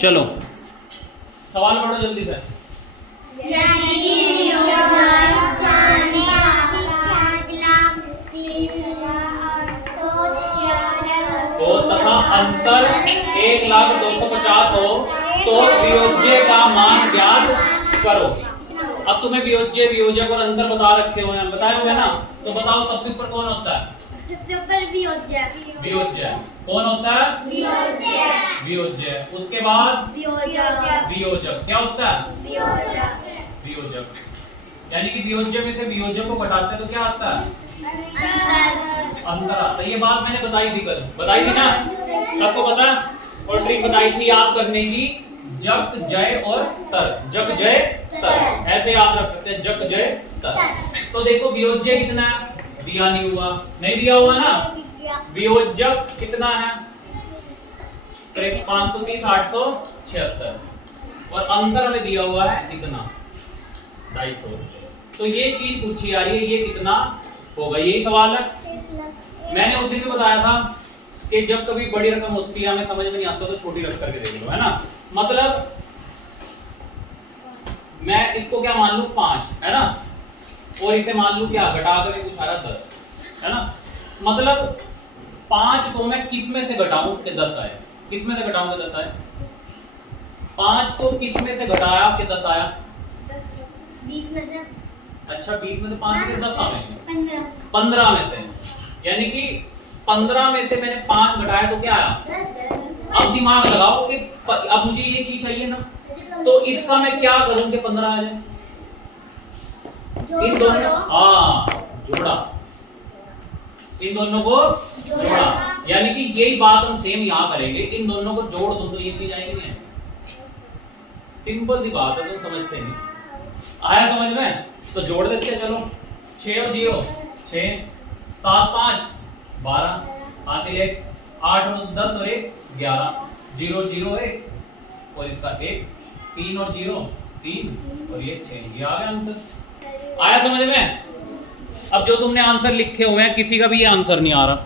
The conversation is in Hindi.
चलो सवाल पढ़ो जल्दी से। तो तथा अंतर 1,250,000 हो तो वियोज्य का मान ज्ञात करो। अब तुम्हें वियोज्य, वियोजक और अंतर बता रखे हुए हैं, बताए हुए ना, तो बताओ सबसे ऊपर कौन होता है? वियोज्य। कौन होता है? वियोज्य। उसके बाद वियोजक। क्या होता है? वियोजक। यानी कि वियोज्य में से वियोजक को घटाते हैं तो क्या आता है? अंतर आता है। ये बात मैंने बताई थी कल, बताई थी ना, सबको पता? और ट्रिक बताई थी याद करने की, जक जय और तर, जक जय तर, ऐसे याद रख सकते हैं, जक जय तर। तो देखो वियोज्य कितना है, दिया नहीं हुआ, नहीं दिया हुआ ना। वियोजक कितना है? 530, 876 और अंतर हमें दिया हुआ है इतना 250। तो ये चीज पूछी आ रही है, ये कितना होगा, यही सवाल है। मैंने उस दिन भी बताया था कि जब कभी बड़ी रकम होती है हमें समझ में नहीं आता तो छोटी रख करके देख लो, है ना। मतलब मैं इसको क्या मान लूं 5, है ना, और इसे मान लूं क्या घटा करके कुछ आ रहा 10, है ना। मतलब 5 को मैं किस में से घटाऊं कि 10 आए? किस में से घटाऊं कि 10 आए? 5 को किस में से घटाया कि 10 आया? 20 में से। अच्छा 20 में से 5 के 10 आ गए, 15 में से, यानी कि 15 में से मैंने 5 घटाया तो क्या आया? अब दिमाग लगाओ कि अब मुझे ये चीज चाहिए ना, तो इसका मैं क्या करूं कि 15 आ जाए? इन दोनों, हाँ जोड़ा, इन दोनों को जोड़ा, यानी कि यही बात हम सेम यहाँ करेंगे, इन दोनों को जोड़ दूं तो ये चीज आएगी नहीं? सिंपल सी बात है, तुम समझते नहीं। आया समझ में? तो जोड़ देते हैं, चलो 6 और 0 6, 7 5 12, हासिल 1, 8 और 10 और 1 11, 0 0 1 और इसका 1, 3 और 0 3 और ये 6, ये आ गया आंसर। आया समझ में? अब जो तुमने आंसर लिखे हुए हैं किसी का भी ये आंसर नहीं आ रहा।